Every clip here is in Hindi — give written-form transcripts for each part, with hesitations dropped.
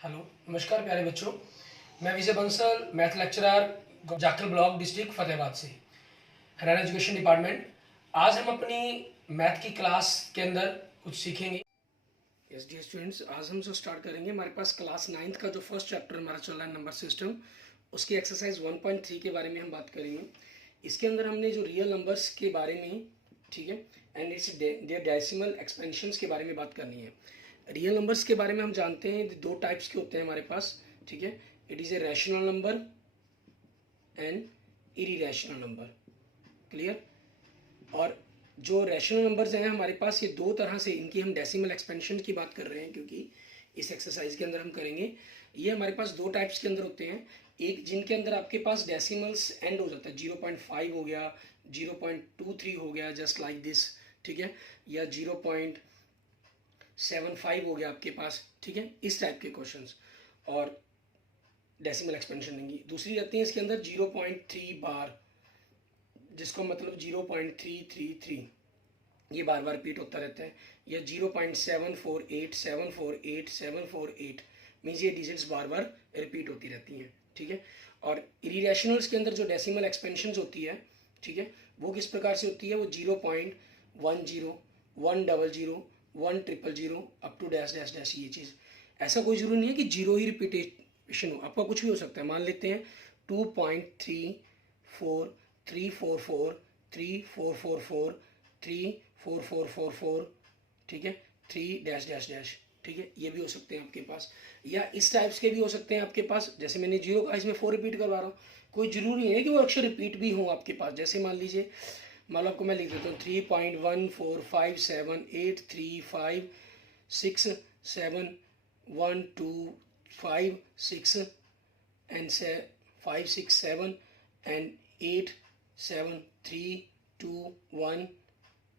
हेलो, नमस्कार प्यारे बच्चों। मैं Vijay Bansal, math lecturer, Jakhal block, district Fatehabad से, हरियाणा एजुकेशन डिपार्टमेंट। आज हम अपनी मैथ की क्लास के अंदर कुछ सीखेंगे। यस डियर स्टूडेंट्स, आज हम जो स्टार्ट करेंगे, हमारे पास क्लास 9th का जो फर्स्ट चैप्टर हमारा चल रहा है नंबर सिस्टम, उसकी एक्सरसाइज 1.3 के बारे में हम बात करेंगे। इसके अंदर हमने जो रियल नंबर्स के बारे में, ठीक है, and it's their decimal expansions के बारे में बात करनी है। रियल नंबर्स के बारे में हम जानते हैं दो टाइप्स के होते हैं हमारे पास, ठीक है। It is a rational number and irrational number, clear. और जो रैशनल नंबर्स हैं हमारे पास, ये दो तरह से, इनकी हम डेसिमल एक्सपेंशन की बात कर रहे हैं क्योंकि इस एक्सरसाइज के अंदर हम करेंगे। ये हमारे पास दो टाइप्स के अंदर होते हैं, एक जिनके अंदर आपके पास डेसिमल्स एंड हो जाता है, 0.5 हो गया, 0.23 हो गया, जस्ट लाइक दिस, ठीक है, या 0.75 हो गया आपके पास, ठीक है, इस टाइप के क्वेश्चंस और डेसिमल एक्सपेंशन देंगी। दूसरी रहती है इसके अंदर 0.3 बार, जिसको मतलब 0.333, ये बार बार रिपीट होता रहता है, या 0.748 748 748, मीन्स ये डिजिट्स बार बार रिपीट होती रहती हैं, ठीक है। और इरेशनल्स के अंदर जो डेसिमल एक्सपेंशन होती है, ठीक है, वो किस प्रकार से होती है, वो 0.10 100 100 up to dash dash dash, ये चीज़। ऐसा कोई जरूरी नहीं है कि जीरो ही रिपीटेशन हो, आपका कुछ भी हो सकता है। मान लेते हैं 2.34 344 3444 34444, ठीक है, 3 डैश डैश डैश, ठीक है, ये भी हो सकते हैं आपके पास। या इस टाइप्स के भी हो सकते हैं आपके पास, जैसे मैंने जीरो का इसमें 4 रिपीट करवा रहा हूँ, कोई जरूरी नहीं है कि वो अक्षर रिपीट भी हो आपके पास। जैसे मान लीजिए, मान लो आपको मैं लिख देता हूँ 3.1457835671256 and 567 and 8 7 3 2 1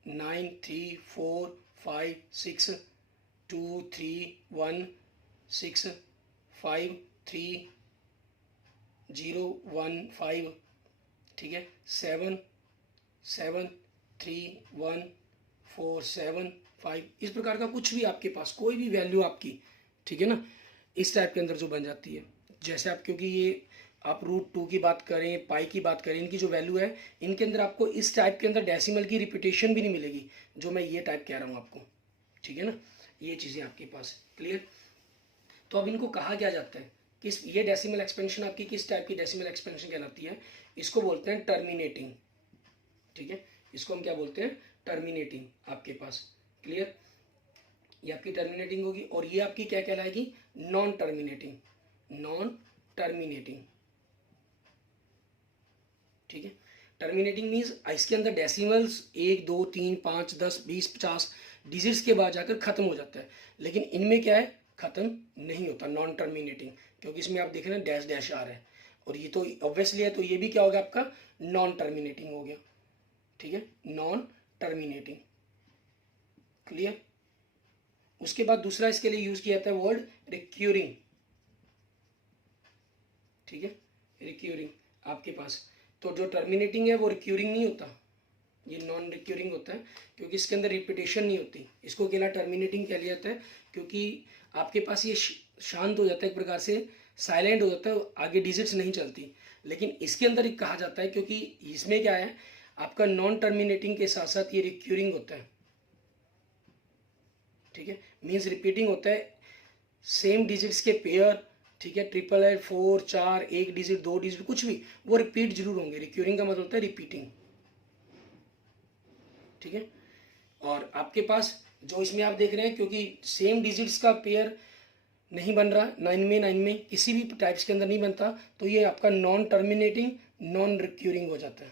9 3 4 5 6 2 3 1 6 5 3 0 1 5, ठीक है, 7 7 3 1 4 7 5, इस प्रकार का कुछ भी आपके पास कोई भी वैल्यू आपकी, ठीक है ना, इस टाइप के अंदर जो बन जाती है। जैसे आप, क्योंकि ये आप √2 की बात करें, पाई की बात करें, इनकी जो वैल्यू है, इनके अंदर आपको इस टाइप के अंदर डेसिमल की रिपीटेशन भी नहीं मिलेगी, जो मैं ये टाइप कह रहा हूँ आपको, ठीक है ना, ये चीज़ें आपके पास क्लियर। तो अब इनको कहा क्या जाता है, किस, ये डेसिमल एक्सपेंशन आपकी किस टाइप की डेसिमल एक्सपेंशन कहलाती है, इसको बोलते हैं टर्मिनेटिंग, ठीक है, इसको हम क्या बोलते हैं, टर्मिनेटिंग आपके पास, क्लियर। ये आपकी टर्मिनेटिंग होगी, और ये आपकी क्या कहलाएगी, नॉन टर्मिनेटिंग, नॉन टर्मिनेटिंग, ठीक है। टर्मिनेटिंग मीन्स इसके अंदर डेसिमल्स 1 2 3 5 10 20 50 डिजिट्स के बाद जाकर खत्म हो जाता है, लेकिन इनमें क्या है, खत्म नहीं होता, नॉन टर्मिनेटिंग, क्योंकि इसमें आप देख रहे हैं डैश डैश आ रहा है, और ये तो ऑब्वियसली है, तो ये भी क्या हो गया आपका, नॉन टर्मिनेटिंग हो गया, ठीक है, नॉन टर्मिनेटिंग, क्लियर। उसके बाद दूसरा इसके लिए यूज किया जाता है वर्ड रिक्यूरिंग, ठीक है, रिक्यूरिंग आपके पास। तो जो टर्मिनेटिंग है वो रिक्यूरिंग नहीं होता, ये नॉन रिक्यूरिंग होता है, क्योंकि इसके अंदर रिपीटेशन नहीं होती, इसको अकेला टर्मिनेटिंग कह लिया जाता है, क्योंकि आपके पास ये शांत हो जाता है, एक प्रकार से साइलेंट हो जाता है, आगे डिजिट्स नहीं चलती। लेकिन इसके अंदर एक कहा जाता है, क्योंकि इसमें क्या है, आपका नॉन टर्मिनेटिंग के साथ साथ ये रिक्यूरिंग होता है, ठीक है, मीन्स रिपीटिंग होता है, सेम डिजिट्स के पेयर, ठीक है, 888 4 4 1 डिजिट 2 डिजिट कुछ भी, वो रिपीट जरूर होंगे। रिक्यूरिंग का मतलब होता है रिपीटिंग, ठीक है। और आपके पास जो इसमें आप देख रहे हैं, क्योंकि सेम डिजिट्स का पेयर नहीं बन रहा, 9 में किसी भी टाइप्स के अंदर नहीं बनता, तो ये आपका नॉन टर्मिनेटिंग नॉन रिक्यूरिंग हो जाता है,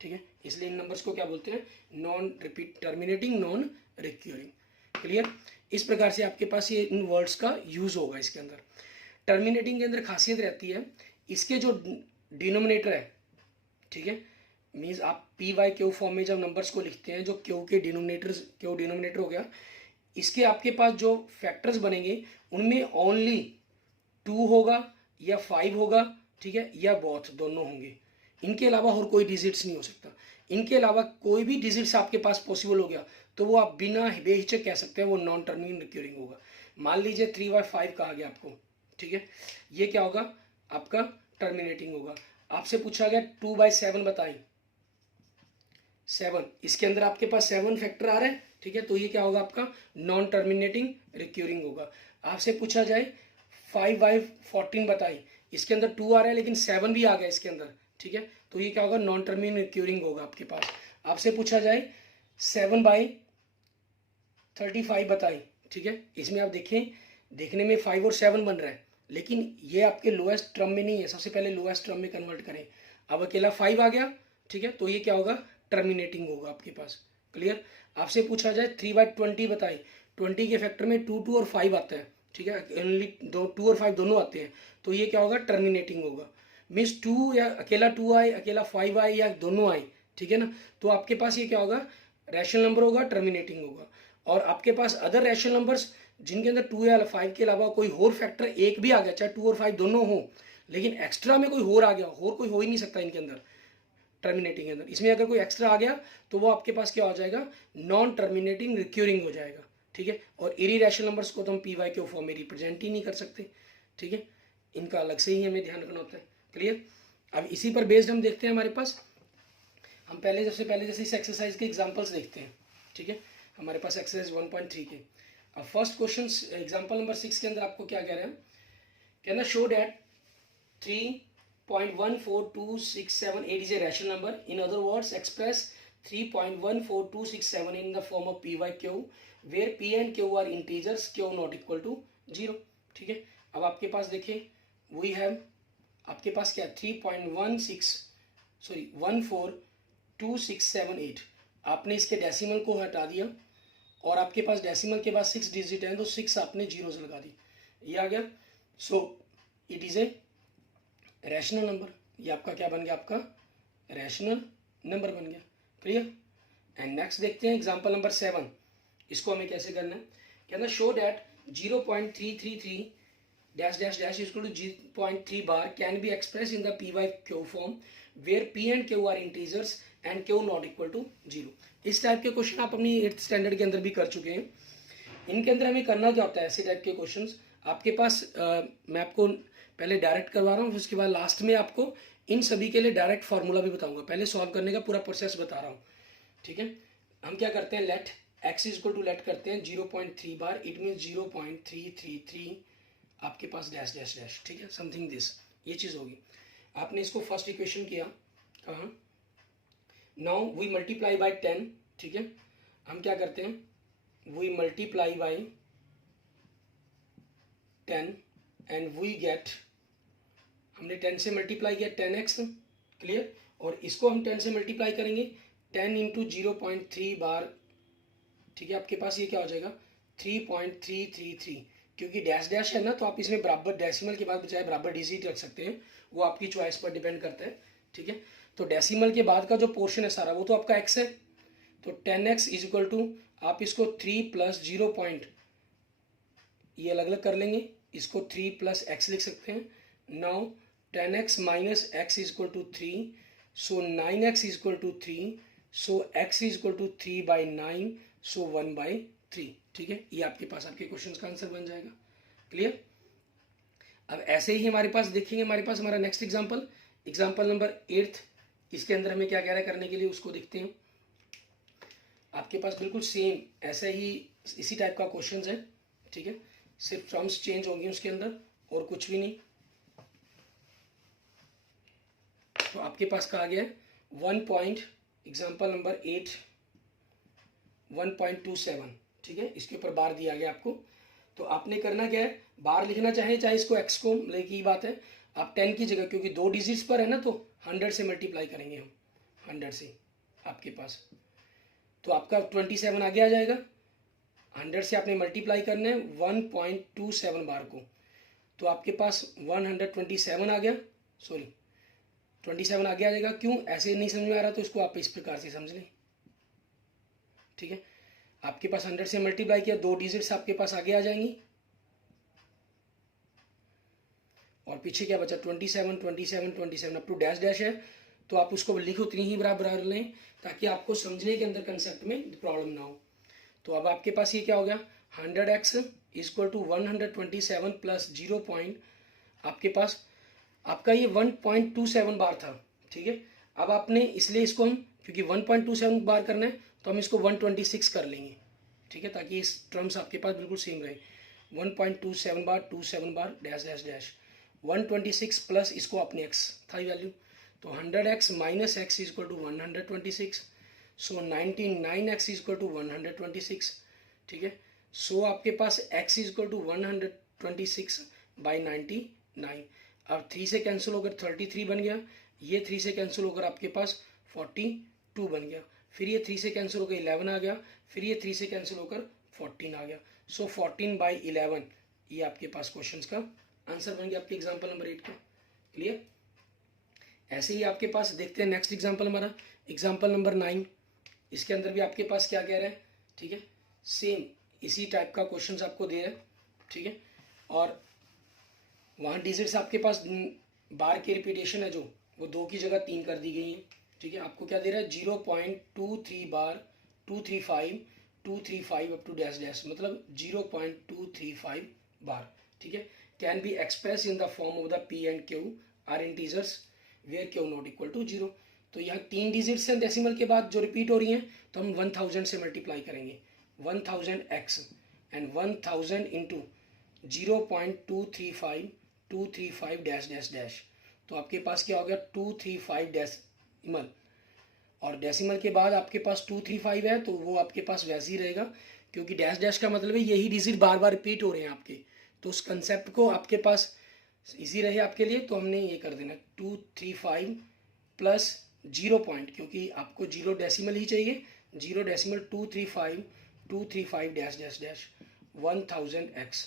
ठीक है। इसलिए इन नंबर्स को क्या बोलते हैं, non repeat terminating non recurring, clear. इस प्रकार से आपके पास ये इन वर्ड्स का यूज होगा इसके अंदर। टर्मिनेटिंग के अंदर खासियत रहती है, इसके जो डिनोमिनेटर है, ठीक है, मीन्स आप PY Q फॉर्म में जब नंबर्स को लिखते हैं, जो Q के डिनोमिनेटर हो गया, इसके आपके पास जो फैक्टर्स बनेंगे, उनमें ओनली 2 होगा या 5 होगा, ठीक है, या बोथ दोनों होंगे, इनके अलावा और कोई डिजिट्स नहीं हो सकता। इनके अलावा कोई भी डिजिट्स आपके पास पॉसिबल हो गया, तो वो आप बिना बेहिचक कह सकते हैं वो नॉन टर्मिनेटिंग रिक्यूरिंग होगा। मान लीजिए 3/5 कहा गया आपको, ठीक है। ये क्या होगा आपका टर्मिनेटिंग होगा। आपसे पूछा गया 2/7 बताएं, 7, इसके अंदर आपके पास 7 फैक्टर आ रहा है, ठीक है, तो ये क्या होगा आपका नॉन टर्मिनेटिंग रिक्यूरिंग होगा। आपसे पूछा जाए 5/14 बताएं, इसके अंदर 2 आ रहा है लेकिन 7 भी आ गया इसके अंदर, ठीक है, तो ये क्या होगा नॉन टर्मिनेटिंग रिक्यूरिंग होगा आपके पास। आपसे पूछा जाए 7/35 बताएं, ठीक है, इसमें आप देखें देखने में 5 और 7 बन रहा है लेकिन ये आपके लोएस्ट टर्म में नहीं है, सबसे पहले लोएस्ट टर्म में कन्वर्ट करें। अब अकेला 5 आ गया, ठीक है, तो ये क्या होगा टर्मिनेटिंग होगा आपके पास। क्लियर। आपसे पूछा जाए 3/20 बताएं, 20 के फैक्टर में 2 2 और 5 आता है, ठीक है, ओनली 2 और 5 दोनों आते हैं, तो ये क्या होगा टर्मिनेटिंग होगा। मीन्स 2 या अकेला 2 आए, अकेला 5 आए या दोनों आए, ठीक है ना, तो आपके पास ये क्या होगा रैशनल नंबर होगा, टर्मिनेटिंग होगा। और आपके पास अदर रैशनल नंबर्स जिनके अंदर 2 या 5 के अलावा कोई और फैक्टर एक भी आ गया, चाहे 2 और 5 दोनों हो, लेकिन एक्स्ट्रा में कोई और आ गया, और कोई हो ही नहीं सकता इनके अंदर टर्मिनेटिंग के अंदर, इसमें अगर कोई एक्स्ट्रा आ गया तो वो आपके पास क्या हो जाएगा नॉन टर्मिनेटिंग रिक्यूरिंग हो जाएगा, ठीक है। और इरेशनल नंबर्स को तो हम पीवाई के फॉर्म में रिप्रेजेंट ही नहीं कर सकते, ठीक है, इनका अलग से ही हमें ध्यान रखना होता है। क्लियर। अब इसी पर बेस्ड हम देखते हैं हमारे पास, हम पहले जैसे इस एक्सरसाइज के एग्जांपल्स देखते हैं, ठीक है, हमारे पास एक्सरसाइज 1.3 के। अब फर्स्ट क्वेश्चन एग्जांपल नंबर 6 के अंदर आपको क्या कह रहे हैं, कहना show that 3.14267 is a rational number. In other words, express 3.14267 in the form of p by q, where p and q are integers, q not equal to 0, ठीक है। अब आपके पास देखिए we have आपके पास क्या 14267 आपने इसके डेसिमल को हटा दिया और आपके पास डेसिमल के बाद 6 डिजिट है तो 6 आपने जीरो से लगा दी, ये आ गया। So it is a rational number, ये आपका क्या बन गया आपका रैशनल नंबर बन गया। क्लियर। एंड नेक्स्ट देखते हैं एग्जांपल नंबर 7, इसको हमें कैसे करना है, कहना show that 0.333 dash dash dash equal to 0.3 bar can be express in the P y Q form where P and Q are integers and Q not equal to 0। इस टाइप के क्वेश्चन आप अपनी 8th स्टैंडर्ड के अंदर भी कर चुके हैं। इनके अंदर हमें करना क्या होता है, ऐसे टाइप के क्वेश्चन आपके पास मैं आपको पहले डायरेक्ट करवा रहा हूँ, उसके बाद लास्ट में आपको इन सभी के लिए डायरेक्ट फार्मूला भी बताऊंगा, पहले सॉल्व करने का पूरा प्रोसेस बता रहा हूँ, ठीक है। हम क्या करते हैं let x equal to let करते हैं 0.3 बार, इट मीन 0.333 आपके पास डैश डैश डैश, ठीक है, समथिंग दिस, ये चीज़ होगी। आपने इसको फर्स्ट इक्वेशन किया कहाँ, नाउ वी मल्टीप्लाई बाय 10, ठीक है, हम क्या करते हैं we multiply by 10 and we get, हमने 10 से मल्टीप्लाई किया 10x, क्लियर, और इसको हम 10 से मल्टीप्लाई करेंगे 10 इंटू 0.3 बार, ठीक है, आपके पास ये क्या हो जाएगा 3.333, क्योंकि डैश डैश है ना तो आप इसमें बराबर डेसिमल के बाद बजाय बराबर डिजिट रख सकते हैं, वो आपकी चॉइस पर डिपेंड करता है, ठीक है। तो डेसिमल के बाद का जो पोर्शन है सारा वो तो आपका x है, तो 10x इज इक्वल टू आप इसको 3 प्लस 0 पॉइंट ये अलग अलग कर लेंगे, इसको 3 प्लस एक्स लिख सकते हैं। Now 10x minus x is equal to 3, so 9x is equal to 3, so x is equal to 3/9, so 1/3, ठीक है, ये आपके पास आपके क्वेश्चन का आंसर बन जाएगा। क्लियर। अब ऐसे ही हमारे पास देखेंगे, हमारे पास हमारा नेक्स्ट एग्जाम्पल नंबर 8, इसके अंदर हमें क्या कह रहा है करने के लिए उसको देखते हैं। आपके पास बिल्कुल सेम ऐसा ही इसी टाइप का क्वेश्चन है, ठीक है, सिर्फ टर्म्स चेंज होंगी उसके अंदर और कुछ भी नहीं। तो आपके पास कहा गया है 1. एग्जाम्पल नंबर 8 1.27, ठीक है, इसके ऊपर बार दिया गया आपको, तो आपने करना क्या है बार लिखना चाहे इसको x को लेके की बात है, आप 10 की जगह क्योंकि 2 डिजिट्स पर है ना तो 100 से मल्टीप्लाई करेंगे हम, 100 से आपके पास, तो आपका 27 आगे आ जाएगा, 100 से आपने मल्टीप्लाई करना है 1.27 बार को, तो आपके पास 127 आ गया, सॉरी 27 आगे आ जाएगा। क्यों ऐसे नहीं समझ में आ रहा तो इसको आप इस प्रकार से समझ लें, ठीक है, आपके पास 100 से मल्टीप्लाई किया 2 डिजिट्स आपके पास आगे आ जाएंगी और पीछे क्या बचा 27 अप टू डैश डैश है, तो आप उसको लिखो उतनी ही बराबर लें ताकि आपको समझने के अंदर कंसेप्ट में प्रॉब्लम ना हो। तो अब आपके पास ये क्या हो गया 100x equal to 127 plus 0 point आपके पास आपका ये 1.27 बार था, ठीक है। अब आपने इसलिए इसको हम क्योंकि 1.27 बार करना है तो हम इसको 126 कर लेंगे, ठीक है, ताकि इस टर्म्स आपके पास बिल्कुल सेम रहे। 1.27 bar 27 bar dash dash dash 126 plus इसको अपने x था वैल्यू, तो 100x minus x is equal to 126, so 99x is equal to 126, ठीक है। सो आपके पास x is equal to 126 by 99। अब 3 से कैंसिल होकर 33 बन गया, ये 3 से कैंसिल होकर आपके पास 42 बन गया, फिर ये 3 से कैंसिल होकर 11 आ गया, फिर ये 3 से कैंसिल होकर 14 आ गया। सो 14 बाई 11 ये आपके पास क्वेश्चन का आंसर बन गया आपके एग्जाम्पल नंबर 8 का। क्लियर। ऐसे ही आपके पास देखते हैं नेक्स्ट एग्जाम्पल हमारा एग्जाम्पल नंबर 9। इसके अंदर भी आपके पास क्या कह रहे हैं, ठीक है, सेम इसी टाइप का क्वेश्चन आपको दे रहे हैं, ठीक है। और वहाँ डिजिट्स आपके पास बार की रिपीटेशन है जो वो 2 की जगह 3 कर दी गई है, ठीक है। आपको क्या दे रहा है 0.23 bar 235 up to dash dash, मतलब 0.235 बार, ठीक है। Can be express in the form of the P and Q are integers where Q not equal to 0। तो यहाँ 3 डिजिट्स हैं डेसिमल के बाद जो रिपीट हो रही हैं, तो हम 1000 से मल्टीप्लाई करेंगे, 1000x and 1000 into 0.235 dash dash dash, तो आपके पास क्या हो गया 235 डेसिमल, और डेसिमल के बाद आपके पास 235 है तो वो आपके पास वैसे ही रहेगा, क्योंकि डैश डैश का मतलब है यही डिजिट बार बार रिपीट हो रहे हैं आपके, तो उस कंसेप्ट को आपके पास इजी रहे आपके लिए, तो हमने ये कर देना 235 प्लस 0 पॉइंट, क्योंकि आपको 0 डेसिमल ही चाहिए, 0 decimal 235 dash dash dash 1000x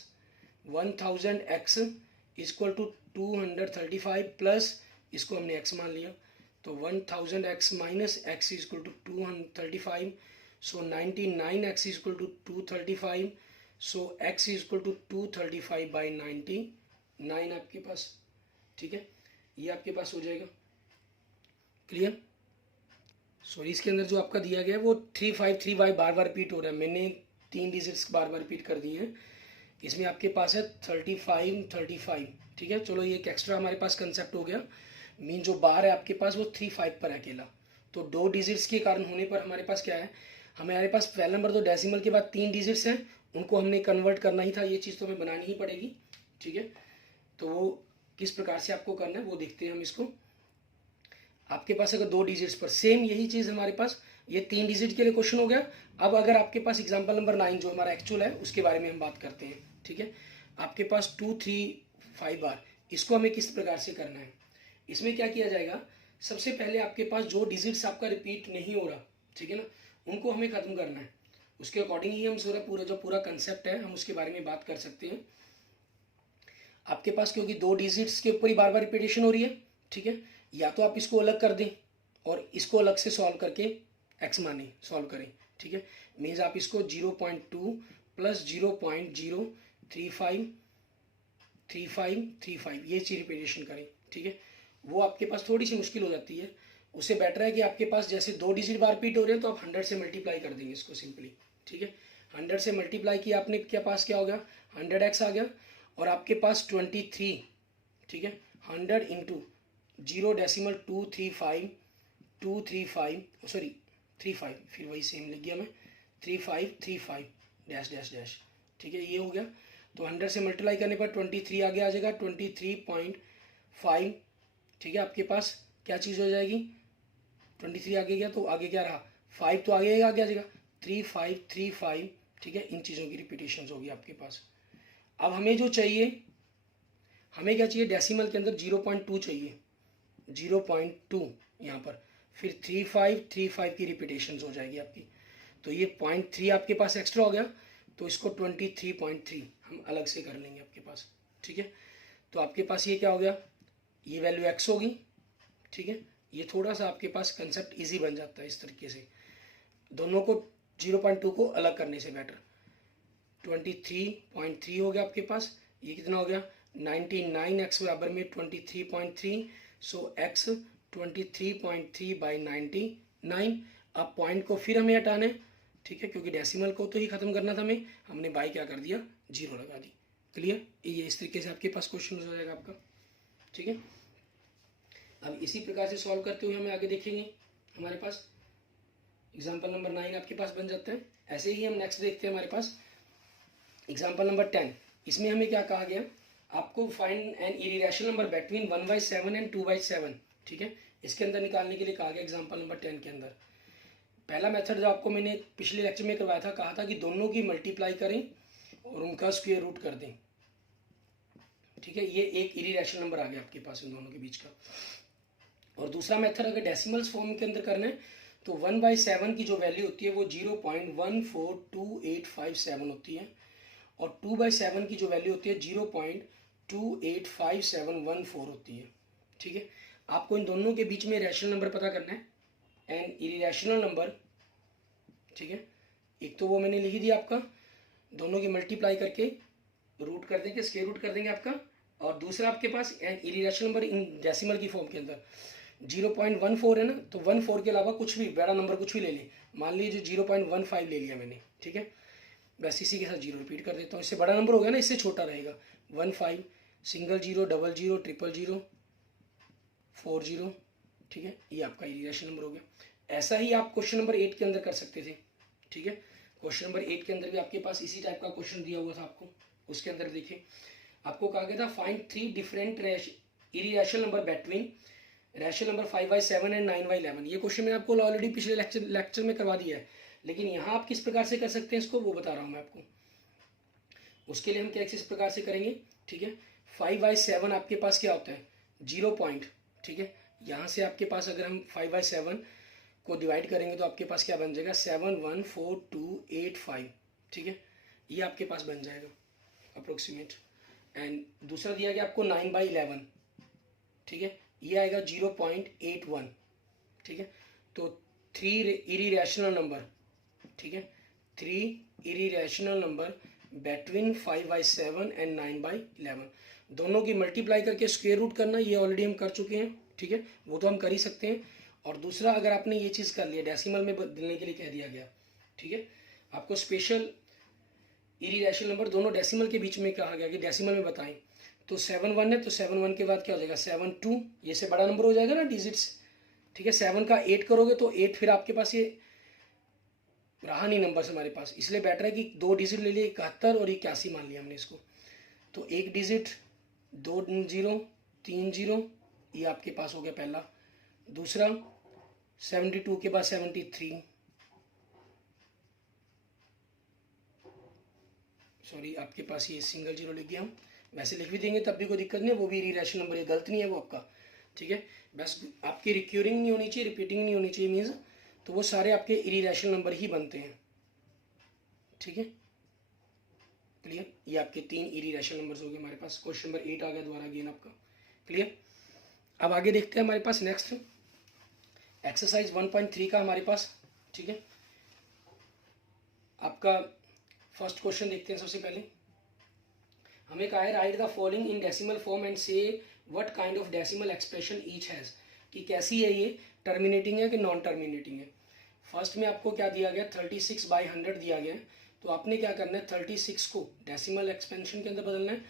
equal to 235 plus इसको हमने x मान लिया, तो 1000x minus x equal to 235, so 99x equal to 235, so x equal to 235 by 99 आपके पास, ठीक है, ये आपके पास हो जाएगा। क्लियर। सॉरी इसके अंदर जो आपका दिया गया है वो 353 बार बार रिपीट हो रहा है, मैंने 3 डिजिट्स बार बार रिपीट कर दिए हैं। इसमें आपके पास है 35, ठीक है। चलो ये एक एक्स्ट्रा हमारे पास कंसेप्ट हो गया, मीन जो बार है आपके पास वो 35 पर है अकेला, तो 2 डिजिट्स के कारण होने पर हमारे पास क्या है, हमारे पास पहला नंबर तो डेसिमल के बाद 3 डिजिट्स हैं, उनको हमने कन्वर्ट करना ही था, ये चीज़ तो हमें बनानी ही पड़ेगी, ठीक है। तो वो किस प्रकार से आपको करना है वो देखते हैं हम इसको। आपके पास अगर 2 डिजिट्स पर सेम यही चीज़ हमारे पास, ये 3 डिजिट के लिए क्वेश्चन हो गया। अब अगर आपके पास एग्जाम्पल नंबर 9 जो हमारा एक्चुअल है उसके बारे में हम बात करते हैं, ठीक है। आपके पास 235 बार, इसको हमें किस प्रकार से करना है, इसमें क्या किया जाएगा, सबसे पहले आपके पास जो डिजिट्स आपका रिपीट नहीं हो रहा, ठीक है ना, उनको हमें ख़त्म करना है, उसके अकॉर्डिंग ही हम पूरा कंसेप्ट है हम उसके बारे में बात कर सकते हैं। आपके पास क्योंकि 2 डिजिट्स के ऊपर ही बार बार रिपीटेशन हो रही है, ठीक है, या तो आप इसको अलग कर दें और इसको अलग से सॉल्व करके x माने सॉल्व करें, ठीक है। मीन्स आप इसको 0.2 प्लस 0.035 ये चीज रिपीटेशन करें, ठीक है। वो आपके पास थोड़ी सी मुश्किल हो जाती है, उससे बेटर है कि आपके पास जैसे 2 डिजिट बार रिपीट हो रहे हैं तो आप 100 से मल्टीप्लाई कर देंगे इसको सिंपली, ठीक है। 100 से मल्टीप्लाई किया आपने, क्या पास क्या हो गया 100x आ गया, और आपके पास 23, ठीक है, 100 इंटू 0.235 फिर वही सेम लिख गया मैं 3535 डैश डैश डैश, ठीक है, ये हो गया। तो 100 से मल्टीप्लाई करने पर 23 आगे आ जाएगा 23.5, ठीक है। आपके पास क्या चीज़ हो जाएगी 23 आगे गया तो आगे क्या रहा 5, तो आगे आ जाएगा 3535, ठीक है। इन चीज़ों की रिपीटेशन होगी आपके पास। अब हमें जो चाहिए, हमें क्या चाहिए, डेसिमल के अंदर 0.2 चाहिए, 0.2 यहाँ पर, फिर 3535 की रिपीटेशन हो जाएगी आपकी, तो ये 0.3 आपके पास एक्स्ट्रा हो गया, तो इसको 23.3 हम अलग से कर लेंगे आपके पास, ठीक है। तो आपके पास ये क्या हो गया, ये वैल्यू x होगी, ठीक है। ये थोड़ा सा आपके पास कंसेप्ट इजी बन जाता है इस तरीके से, दोनों को 0.2 को अलग करने से बेटर। 23.3 हो गया आपके पास, ये कितना हो गया 99x बराबर में 23.3, सो x 23.3 बाई 99। अब पॉइंट को फिर हमें हटाना है, ठीक है, क्योंकि डेसिमल को तो ही ख़त्म करना था हमें, हमने बाई क्या कर दिया जीरो लगा दी। क्लियर? ये इस तरीके से आपके पास क्वेश्चन हो जाएगा आपका। ठीक है, अब इसी प्रकार से सॉल्व करते हुए हमें आगे देखेंगे। हमारे पास एग्जाम्पल नंबर 9 आपके पास बन जाता है। ऐसे ही हम नेक्स्ट देखते हैं हमारे पास एग्जाम्पल नंबर 10। इसमें हमें क्या कहा गया, आपको find N irrational number between 1/7 and 2/7। ठीक है, इसके अंदर निकालने के लिए कहा गया एग्जाम्पल नंबर 10 के अंदर। पहला मेथड जो आपको मैंने पिछले लेक्चर में करवाया था, कहा था कि दोनों की मल्टीप्लाई करें और उनका स्क्वायर रूट कर दें। ठीक है, ये एक इरेशनल नंबर आ गया आपके पास इन दोनों के बीच का। और दूसरा मेथड अगर डेसिमल्स फॉर्म के अंदर करना है तो 1/7 की जो वैल्यू होती है वो 0.142857 होती है, और 2/7 की जो वैल्यू होती है 0.285714 होती है। ठीक है, आपको इन दोनों के बीच में रैशनल नंबर पता करना है, एन इरेशनल नंबर। ठीक है, एक तो वो मैंने लिख दिया आपका, दोनों की मल्टीप्लाई करके रूट कर देंगे, स्क्वायर रूट कर देंगे आपका। और दूसरा आपके पास an irrational number in decimal की फॉर्म के अंदर 0.14 है ना, तो 14 के अलावा कुछ भी बड़ा नंबर कुछ भी ले लें, मान लीजिए 0.15 ले लिया मैंने। ठीक है, बस इसी के साथ जीरो रिपीट कर देता हूँ, इससे बड़ा नंबर हो गया ना, इससे छोटा रहेगा 15, single zero, double zero, triple zero, 4 zero. ठीक है, ये आपका इरेशनल नंबर हो गया। ऐसा ही आप क्वेश्चन नंबर 8 के अंदर कर सकते थे। ठीक है, क्वेश्चन नंबर 8 के अंदर भी आपके पास इसी टाइप का क्वेश्चन दिया हुआ था आपको। उसके अंदर देखिए आपको कहा गया था find 3 different irrational number between rational number 5/7 and 9/11। ये क्वेश्चन मैंने आपको ऑलरेडी पिछले लेक्चर में करवा दिया है, लेकिन यहाँ आप किस प्रकार से कर सकते हैं इसको वो बता रहा हूँ मैं आपको। उसके लिए हम क्या किस प्रकार से करेंगे। ठीक है, 5/7 आपके पास क्या होता है 0 पॉइंट। ठीक है, यहाँ से आपके पास अगर हम 5/7 को डिवाइड करेंगे तो आपके पास क्या बन जाएगा 71428 ठीक है, ये आपके पास बन जाएगा अप्रोक्सीमेट। एंड दूसरा दिया गया आपको 9/11। ठीक है, ये आएगा 0.81। ठीक है, तो 3 इरेशनल नंबर। ठीक है, 3 इरेशनल नंबर बिटवीन 5/7 एंड 9/11, दोनों की मल्टीप्लाई करके स्क्वायर रूट करना, ये ऑलरेडी हम कर चुके हैं। ठीक है, वो तो हम कर ही सकते हैं। और दूसरा अगर आपने ये चीज़ कर लिया, डेसिमल में बदलने के लिए कह दिया गया। ठीक है, आपको स्पेशल इरेशनल नंबर दोनों डेसिमल के बीच में कहा गया कि डेसिमल में बताएं, तो 7 1 है तो 7 1 के बाद क्या हो जाएगा 7 2, ये से बड़ा नंबर हो जाएगा ना डिजिट्स। ठीक है, 7 का 8 करोगे तो 8 फिर आपके पास ये रहा नहीं नंबर हमारे पास, इसलिए बेटर है कि 2 डिजिट ले लिए, 71 और 81 मान लिया हमने इसको। तो एक डिजिट 2 0 3 0, ये आपके पास हो गया पहला। दूसरा 72 के बाद 73, सॉरी आपके पास ये सिंगल जीरो लिख गया, हम वैसे लिख भी देंगे तब भी कोई दिक्कत नहीं है, वो भी इरेशनल नंबर है, गलत नहीं है वो आपका। ठीक है, बस आपकी रिक्यूरिंग नहीं होनी चाहिए, रिपीटिंग नहीं होनी चाहिए मीन्स, तो वो सारे आपके इरेशनल नंबर ही बनते हैं। ठीक है, क्लियर, ये आपके 3 इरेशनल नंबर्स हो गए हमारे पास। क्वेश्चन नंबर 8 आ गया दोबारा अगेन आपका। क्लियर, अब आगे देखते हैं हमारे पास नेक्स्ट एक्सरसाइज 1.3 का हमारे पास। ठीक है, आपका फर्स्ट क्वेश्चन देखते हैं। सबसे पहले हमें कहा है write the following in decimal form and say what kind of decimal expression each has, कि कैसी है ये, टर्मिनेटिंग है कि नॉन टर्मिनेटिंग है। फर्स्ट में आपको क्या दिया गया 36/100 दिया गया है, तो आपने क्या करना है 36 को डेसिमल एक्सपेंशन के अंदर बदलना है।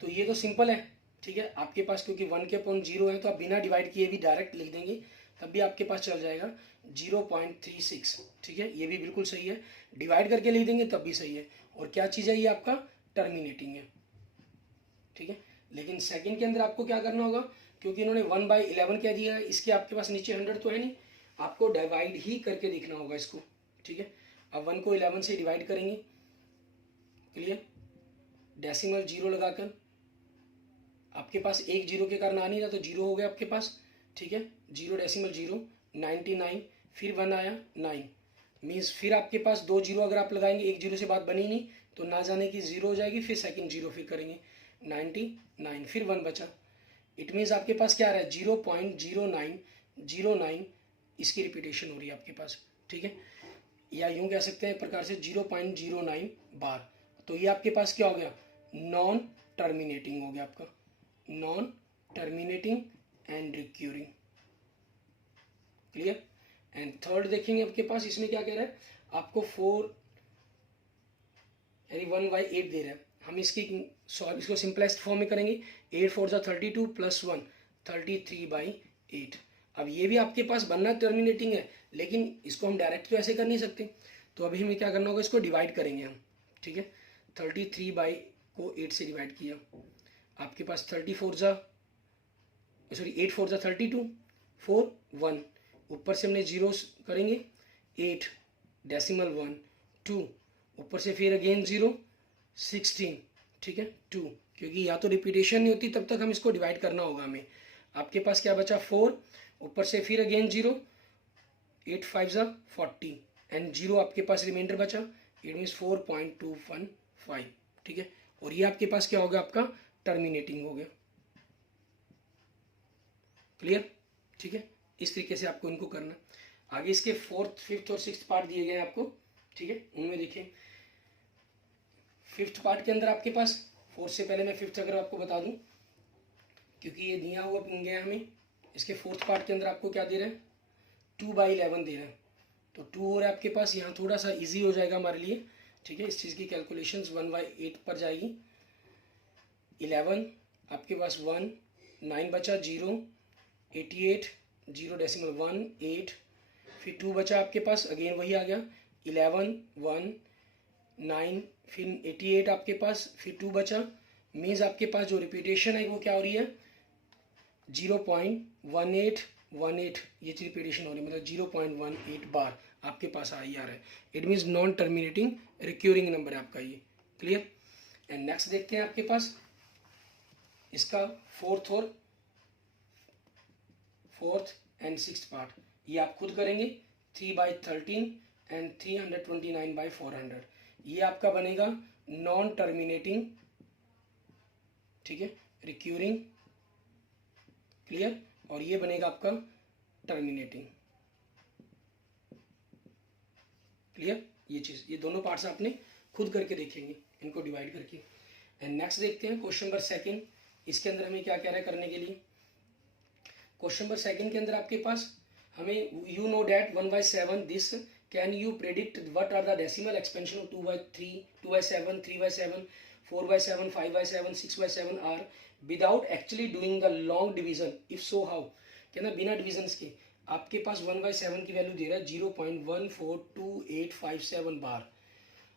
तो ये तो सिंपल है। ठीक है, आपके पास क्योंकि 1 के अपॉन 0 है तो आप बिना डिवाइड किए भी डायरेक्ट लिख देंगे, तब भी आपके पास चल जाएगा 0.36। ठीक है, ये भी बिल्कुल सही है, डिवाइड करके लिख देंगे तब भी सही है। और क्या चीज़ है ये आपका टर्मिनेटिंग है। ठीक है, लेकिन सेकंड के अंदर आपको क्या करना होगा, क्योंकि इन्होंने 1/11 कह दिया है, इसके आपके पास नीचे 100 तो है नहीं, आपको डिवाइड ही करके देखना होगा इसको। ठीक है, अब 1 को 11 से डिवाइड करेंगे। क्लियर, डेसिमल 0 लगाकर, आपके पास एक 0 के कारण आ नहीं रहा तो 0 हो गया आपके पास। ठीक है, 0 डेसिमल 0 99, फिर 1 आया 9 मीन्स फिर आपके पास 2 0 अगर आप लगाएंगे, एक 0 से बात बनी नहीं तो ना जाने की 0 हो जाएगी, फिर सेकंड 0 फिर करेंगे 99, फिर 1 बचा। इट मीन्स आपके पास क्या आ रहा है 0.0909, इसकी रिपीटेशन हो रही है आपके पास। ठीक है, या यूं कह सकते हैं एक प्रकार से 0.09 बार। तो ये आपके पास क्या हो गया नॉन टर्मिनेटिंग हो गया आपका, non terminating and recurring. Clear, and third देखेंगे आपके पास, इसमें क्या कह रहा है आपको 4 यानी 1/8 दे रहा है, हम इसको सिंपलेस्ट फॉर्म में करेंगे। 8 4 32 प्लस 1 33/8। अब ये भी आपके पास बनना टर्मिनेटिंग है, लेकिन इसको हम डायरेक्ट तो ऐसे कर नहीं सकते, तो अभी हमें क्या करना होगा, इसको डिवाइड करेंगे हम। ठीक है, 33 बाई को 8 से डिवाइड किया, आपके पास 8 4 32 4 1, ऊपर से हमने जीरो करेंगे 8 डेसिमल 1 2, ऊपर से फिर अगेन 0 16। ठीक है 2, क्योंकि या तो रिपीटेशन नहीं होती तब तक हम इसको डिवाइड करना होगा हमें। आपके पास क्या बचा 4, ऊपर से फिर अगेन 0 8 5 40 एंड 0 आपके पास रिमाइंडर बचा, इट मीन्स 4.215। ठीक है, और ये आपके पास क्या हो गया, आपका टर्मिनेटिंग हो गया। क्लियर? ठीक है, इस तरीके से आपको इनको करना। आगे इसके 4th 5th और 6th पार्ट दिए गए हैं आपको। ठीक है, उनमें देखिए 5th पार्ट के अंदर आपके पास 4th से पहले मैं 5th अगर आपको बता दूं, क्योंकि ये दिया हुआ गया हमें। इसके 4th पार्ट के अंदर आपको क्या दे रहे हैं, 2/11 दे रहे हैं, तो 2 और आपके पास यहाँ थोड़ा सा इजी हो जाएगा हमारे लिए। ठीक है, इस चीज़ की कैलकुलेशंस 1/8 पर जाएगी। 11 आपके पास 1 9 बचा 0 88 0 डेसिमल 1 8, फिर 2 बचा आपके पास, अगेन वही आ गया 11 1 9, फिर 88 आपके पास, फिर 2 बचा, मीन्स आपके पास जो रिपीटेशन है वो क्या हो रही है 0.1818, ये रिपीटेशन हो रही है, मतलब 0.18 बार आपके पास आ रहा है। It means non terminating recurring number है आपका ये। क्लियर? एंड नेक्स्ट देखते हैं आपके पास इसका 4th एंड 6th पार्ट। ये आप खुद करेंगे 3/13 एंड 329/400। ये आपका बनेगा नॉन टर्मिनेटिंग, ठीक है, रिक्यूरिंग। क्लियर? और ये बनेगा आपका टर्मिनेटिंग। क्लियर? ये चीज़, ये दोनों पार्ट्स आपने खुद करके देखेंगे इनको डिवाइड करके। एंड नेक्स्ट देखते हैं क्वेश्चन नंबर 2। इसके अंदर हमें क्या कह रहा है करने के लिए। क्वेश्चन नंबर 2 के अंदर आपके पास हमें you know that 1/7 this, can you predict what are the decimal expansion of 2/3 2/7 3/7 4/7 5/7 6/7 are without actually doing the long division, if so how. कहना बिना डिवीजन के आपके पास 1/7 की वैल्यू दे रहा है 0.142857 बार।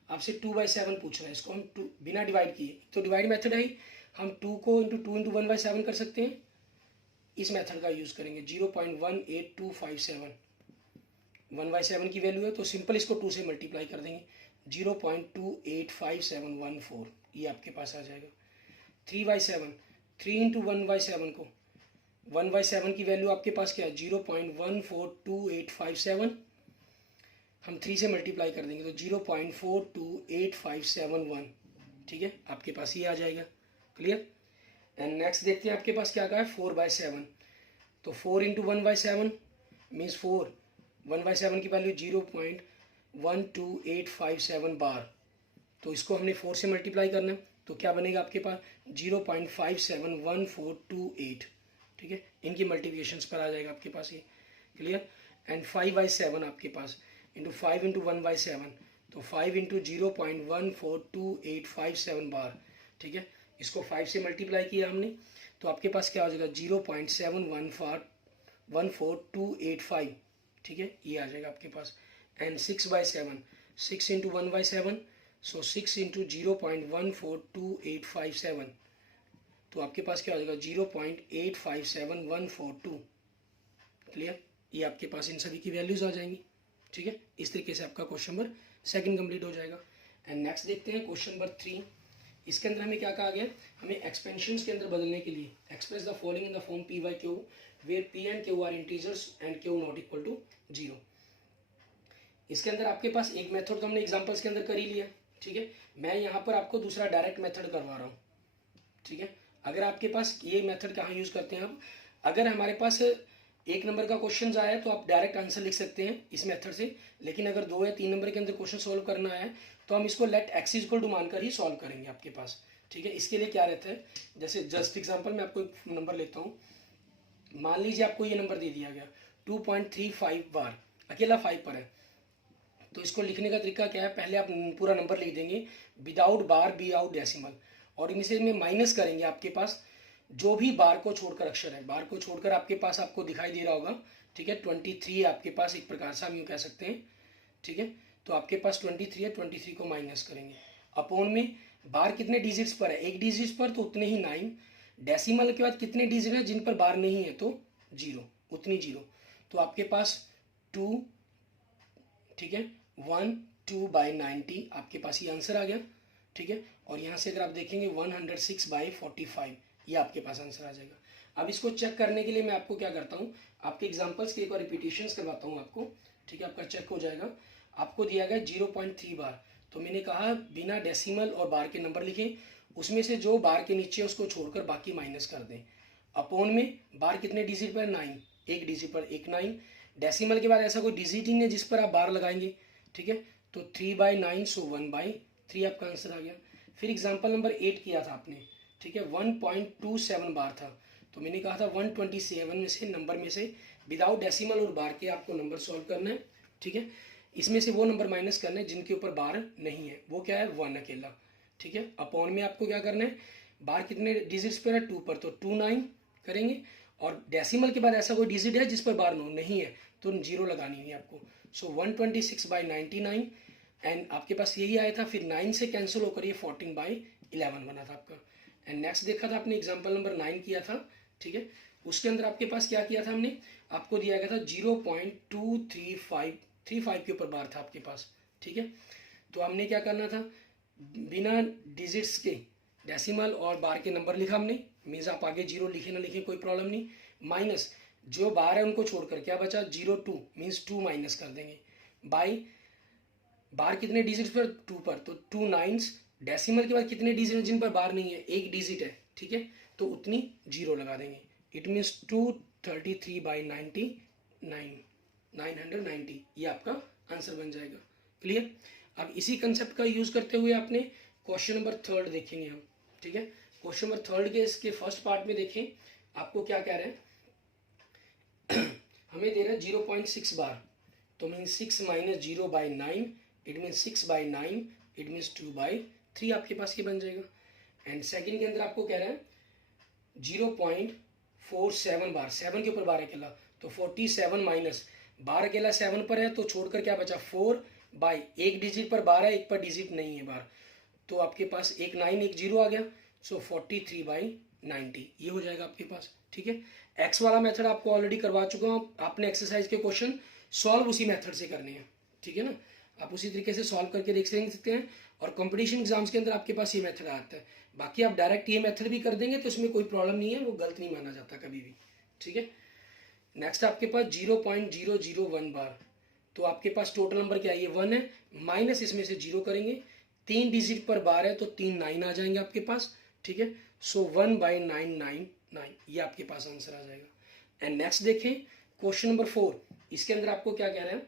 आपसे 2/7 पूछ रहा है, इसको हम बिना डिवाइड किए, तो डिवाइड मेथड है, हम 2 को इंटू 2 इंटू 1/7 कर सकते हैं, इस मेथड का यूज़ करेंगे। 0.18257 1/7 की वैल्यू है, तो सिंपल इसको 2 से मल्टीप्लाई कर देंगे, 0.285714, ये आपके पास आ जाएगा। 3/7 3 इंटू 1/7 को 1/7 की वैल्यू आपके पास क्या है 0.142857, हम 3 से मल्टीप्लाई कर देंगे तो 0.428571। ठीक है, आपके पास ये आ जाएगा। क्लियर? एंड नेक्स्ट देखते हैं आपके पास क्या कहा है 4/7, तो 4 इंटू 1/7 मीन्स 4, 1/7 की वैल्यू 0.12857 बार, तो इसको हमने 4 से मल्टीप्लाई करना है, तो क्या बनेगा आपके पास 0.571428। ठीक है, इनकी मल्टीप्लिकेशंस पर आ जाएगा आपके पास ये। क्लियर? एंड 5/7 आपके पास इंटू 5 इंटू 1/7, तो 5 इंटू 0.142857 बार। ठीक है, इसको 5 से मल्टीप्लाई किया हमने, तो आपके पास क्या हो जाएगा 0.714285। ठीक है, ये आ जाएगा आपके पास। एंड 6/7 6 इंटू 1/7, सो 6 इंटू 0.142857, तो आपके पास क्या हो जाएगा 0.857142। क्लियर? ये आपके पास इन सभी की वैल्यूज आ जाएंगी। ठीक है, इस तरीके से आपका क्वेश्चन नंबर 2 कंप्लीट हो जाएगा। एंड नेक्स्ट देखते हैं क्वेश्चन नंबर 3। इसके अंदर हमें क्या कहा गया, हमें एक्सपेंशंस के अंदर बदलने के लिए express the following in the form P/Q where P and Q are integers and Q not equal to 0। इसके अंदर आपके पास एक मेथड तो हमने एग्जांपल्स के अंदर कर ही लिया। ठीक है, मैं यहाँ पर आपको दूसरा डायरेक्ट मेथड करवा रहा हूँ। ठीक है, अगर आपके पास ये मेथड कहाँ यूज़ करते हैं हम, अगर हमारे पास 1 नंबर का क्वेश्चन आया तो आप डायरेक्ट आंसर लिख सकते हैं इस मेथड से, लेकिन अगर 2 या 3 नंबर के अंदर क्वेश्चन सॉल्व करना है तो हम इसको लेट x इक्वल टू मानकर ही सॉल्व करेंगे आपके पास। ठीक है, इसके लिए क्या रहता है, जैसे जस्ट एग्जांपल मैं आपको एक नंबर लेता हूँ, मान लीजिए आपको ये नंबर दे दिया गया 2.35 बार, अकेला 5 पर है, तो इसको लिखने का तरीका क्या है, पहले आप पूरा नंबर लिख देंगे विदाउट बार विदाउट डेसिमल, और इनमें से में माइनस करेंगे आपके पास जो भी बार को छोड़कर अक्षर है। बार को छोड़कर आपके पास आपको दिखाई दे रहा होगा, ठीक है, 23 आपके पास एक प्रकार से हम यूँ कह सकते हैं, ठीक है। तो आपके पास 23 है, 23 को माइनस करेंगे अपॉन में बार कितने डिजिट्स पर है, एक डिजिट पर तो उतने ही 9, डेसिमल के बाद कितने डिजिट हैं जिन पर बार नहीं है तो 0, उतनी 0। तो आपके पास 2, ठीक है, 1 2/90 आपके पास ये आंसर आ गया, ठीक है। और यहाँ से अगर आप देखेंगे 106/45 ये आपके पास आंसर आ जाएगा। अब इसको चेक करने के लिए मैं आपको क्या करता हूँ, आपके एग्जाम्पल्स के एक बार रिपीटेशंस करवाता हूँ आपको, ठीक है, आपका चेक हो जाएगा। आपको दिया गया 0.3 बार, तो मैंने कहा बिना डेसिमल और बार के नंबर लिखें, उसमें से जो बार के नीचे उसको छोड़कर बाकी माइनस कर दें। अपॉन में बार कितने डिजिट पर, 9, एक डिजिट पर एक 9, डेसिमल के बाद ऐसा कोई डिजिट ही नहीं है जिस पर आप बार लगाएंगे, ठीक है। तो 3/9 सो 1/3 आपका आंसर आ गया। फिर एग्जाम्पल नंबर 8 किया था आपने, ठीक है, 1.27 बार था, तो मैंने कहा था 127 में से नंबर में से विदाउट डेसिमल और बार के आपको नंबर सॉल्व करना है, ठीक है। इसमें से वो नंबर माइनस करना है जिनके ऊपर बार नहीं है, वो क्या है 1 अकेला, ठीक है। अपॉन में आपको क्या करना है, बार कितने डिजिट्स पर है 2 पर, तो 2 9 करेंगे, और डेसिमल के बाद ऐसा कोई डिजिट है जिस पर बार नहीं है तो 0 लगानी है आपको। सो 126/99 एंड आपके पास यही आया था। फिर 9 से कैंसिल होकर ये 14/11 बना था आपका। एंड नेक्स्ट देखा था आपने एग्जाम्पल नंबर 9 किया था, ठीक है। उसके अंदर आपके पास क्या किया था हमने, आपको दिया गया था 0.235 के ऊपर बार था आपके पास, ठीक है। तो हमने क्या करना था, बिना डिजिट्स के डेसिमल और बार के नंबर लिखा हमने, मीन्स आप आगे 0 लिखे ना लिखे कोई प्रॉब्लम नहीं, माइनस जो बार है उनको छोड़कर क्या बचा 02 मीन्स 2 माइनस कर देंगे, बाई बार कितने डिजिट पर 2 पर, तो 2 9, डेसिमल के बाद कितने डिजिट हैं जिन पर बार नहीं है, एक डिजिट है, ठीक है, तो उतनी 0 लगा देंगे। इट मीन्स 233/99 990 ये आपका आंसर बन जाएगा। क्लियर। अब इसी कंसेप्ट का यूज करते हुए आपने क्वेश्चन नंबर 3 देखेंगे हम, ठीक है। क्वेश्चन नंबर 3 के इसके फर्स्ट पार्ट में देखें, आपको क्या कह रहे हैं हमें दे रहा है 0.6 बार, तो mean 6 - 0/9 it mean 6/9 it means 2/3 आपके पास ये बन जाएगा। एंड सेकंड के अंदर आपको कह रहा है 0.47 बार, 7 के ऊपर बार अकेला, तो 47 माइनस बार अकेला 7 पर है तो छोड़कर क्या बचा 4 एक डिजिट पर बार है, एक पर डिजिट नहीं है बार, तो आपके पास एक 9 एक 0 आ गया, सो 43/90 ये हो जाएगा आपके पास, ठीक है। एक्स वाला मेथड आपको ऑलरेडी करवा चुका हूँ, आपने एक्सरसाइज के क्वेश्चन सॉल्व उसी मेथड से करने हैं, ठीक है ना, आप उसी तरीके से सॉल्व करके देख सकते हैं। और कंपटीशन एग्जाम्स के अंदर आपके पास ये मेथड आता है, बाकी आप डायरेक्ट ये मेथड भी कर देंगे तो इसमें कोई प्रॉब्लम नहीं है, वो गलत नहीं माना जाता कभी भी, ठीक है। नेक्स्ट आपके पास 0.001 बार, तो आपके पास टोटल नंबर क्या है, ये 1 है, माइनस इसमें से 0 करेंगे, 3 डिजिट पर बार है तो 3 9 आ जाएंगे आपके पास, ठीक है। सो 1/999 ये आपके पास आंसर आ जाएगा। एंड नेक्स्ट देखें क्वेश्चन नंबर 4, इसके अंदर आपको क्या कह रहे हैं,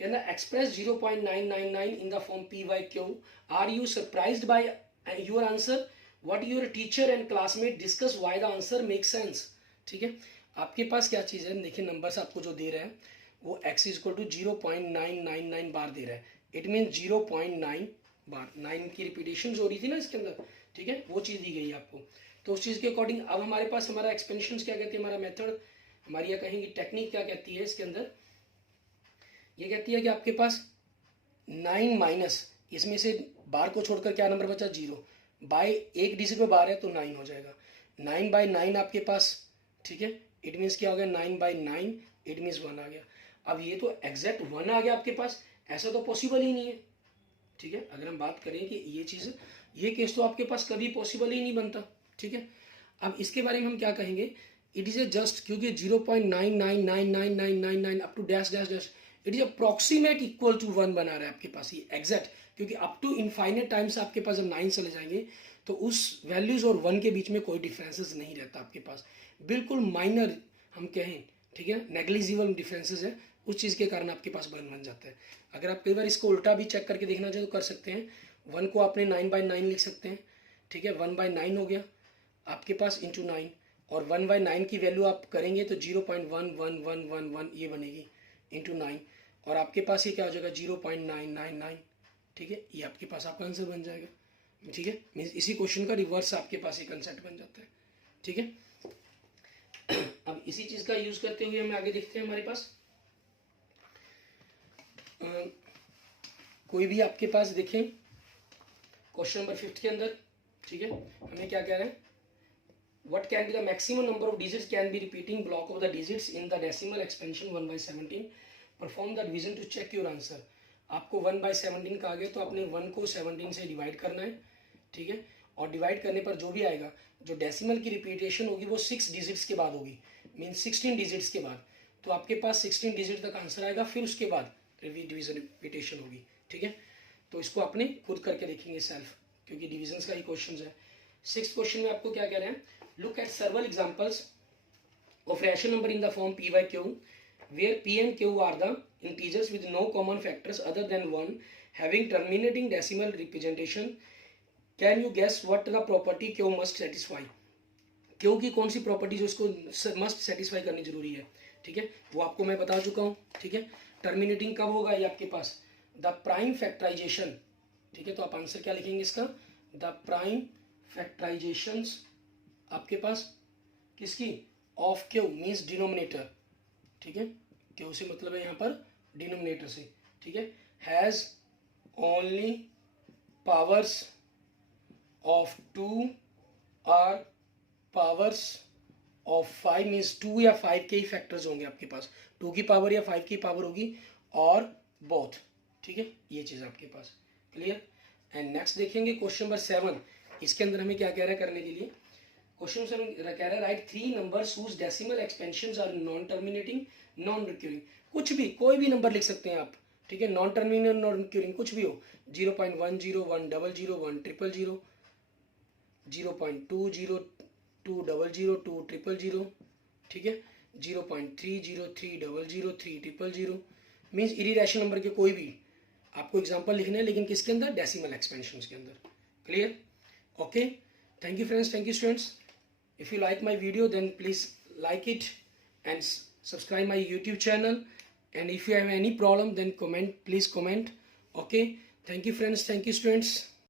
कहना express 0.999 in the form p/q, are you surprised by your answer, what your teacher and classmate discuss why the answer make sense, ठीक है। आपके पास क्या चीज़ है, देखिए नंबर्स आपको जो दे रहे हैं वो x = 0.999 बार दे रहा है, इट मीन 0.9 बार, 9 की रिपीटेशन हो रही थी ना इसके अंदर, ठीक है, वो चीज़ दी गई है आपको। तो उस चीज़ के अकॉर्डिंग अब हमारे पास हमारा एक्सपेंशन क्या कहती है, हमारा मेथड, हमारी या कहेंगे टेक्निक क्या कहती है इसके अंदर, ये कहती है कि आपके पास 9 माइनस इसमें से बार को छोड़कर क्या नंबर बचा 0, बाय एक डिजिट में बार है तो 9 हो जाएगा, 9/9 आपके पास, ठीक है, इट मीन्स क्या हो गया 9/9 इट मीन्स 1 आ गया। अब ये तो एग्जैक्ट 1 आ गया आपके पास, ऐसा तो पॉसिबल ही नहीं है, ठीक है। अगर हम बात करें कि ये चीज़, ये केस तो आपके पास कभी पॉसिबल ही नहीं बनता, ठीक है। अब इसके बारे में हम क्या कहेंगे, इट इज़ ए जस्ट, क्योंकि 0.999999 up to dash dash dash, it is approximate equal to 1 बना रहा है आपके पास ये एग्जैक्ट, क्योंकि अप टू इनफाइनेट टाइम्स आपके पास जब 9 चले जाएंगे तो उस वैल्यूज और 1 के बीच में कोई डिफरेंसेस नहीं रहता आपके पास, बिल्कुल माइनर हम कहें, ठीक है, नेग्लिजिबल डिफरेंसेस है, उस चीज़ के कारण आपके पास बन जाता है। अगर आप कई बार इसको उल्टा भी चेक करके देखना चाहें तो कर सकते हैं, 1 को आपने 9/9 लिख सकते हैं, ठीक है, 1/9 हो गया आपके पास इंटू 9, और 1/9 की वैल्यू आप करेंगे तो 0.11111 ये बनेगी इंटू 9, और आपके पास ये क्या हो जाएगा 0.999, ठीक है, ये आपके पास आपका आंसर बन जाएगा, ठीक है। मीन्स इसी क्वेश्चन का रिवर्स आपके पास ये कंसेप्ट बन जाता है, ठीक है। अब इसी चीज का यूज करते हुए हम आगे देखते हैं हमारे पास कोई भी आपके पास देखें क्वेश्चन नंबर 5 के अंदर, ठीक है, हमें क्या कह रहे हैं, what can be the maximum number of digits can be repeating block of the digits in the decimal expansion 1/17, perform the division to check your answer. आपको 1/17 का आ गया तो आपने 1 को 17 से डिवाइड करना है, ठीक है, और डिवाइड करने पर जो भी आएगा, जो डेसिमल की रिपीटेशन होगी वो 6 डिजिट्स के बाद होगी, मीन्स 16 डिजिट्स के बाद, तो आपके पास 16 डिजिट तक आंसर आएगा, फिर उसके बाद डिवीजन रिपीटेशन होगी, ठीक है। तो इसको आपने खुद करके देखेंगे सेल्फ, क्योंकि डिविजन्स का ही क्वेश्चन है। 6th क्वेश्चन में आपको क्या कह रहे हैं, look at सर्वल examples of rational number in the form p by q where p and q are the integers with no common factors other than 1 having terminating decimal representation. Can you guess what the property q must satisfy? q की कौन सी प्रॉपर्टी जो इसको मस्ट सेटिस्फाई करनी जरूरी है, ठीक है, वो आपको मैं बता चुका हूँ, ठीक है। टर्मिनेटिंग कब होगा, ये आपके पास द प्राइम फैक्टराइजेशन, ठीक है, तो आप आंसर क्या लिखेंगे इसका, द प्राइम फैक्टराइजेशंस आपके पास किसकी, ऑफ क्यू मीन्स डिनोमिनेटर, ठीक है, क्यू से मतलब है यहाँ पर डिनोमिनेटर से, ठीक है, has only powers of 2 are powers of 5 means 2 या 5 के ही फैक्टर्स होंगे आपके पास, 2 की पावर या 5 की पावर होगी और बोथ, ठीक है, ये चीज़ आपके पास क्लियर। एंड नेक्स्ट देखेंगे क्वेश्चन नंबर 7, इसके अंदर हमें क्या कह रहा है करने के लिए, क्वेश्चन से कह रहा है write 3 numbers whose decimal expansions are non terminating non recurring, कुछ भी कोई भी नंबर लिख सकते हैं आप, ठीक है, नॉन टर्मिनेटिंग नॉन रिक्यूरिंग कुछ भी हो, 0.10 1 00 1 000 0.202 00 2 000, ठीक है, 0.303 003 3 मीन्स इरेशनल नंबर के कोई भी आपको एग्जांपल लिखने हैं, लेकिन किसके अंदर, डेसिमल एक्सपेंशंस के अंदर, clear, okay. Thank you friends, thank you students. If you like my video, then please like it and subscribe my YouTube channel. And if you have any problem, then comment, please comment. Okay. Thank you friends. Thank you students.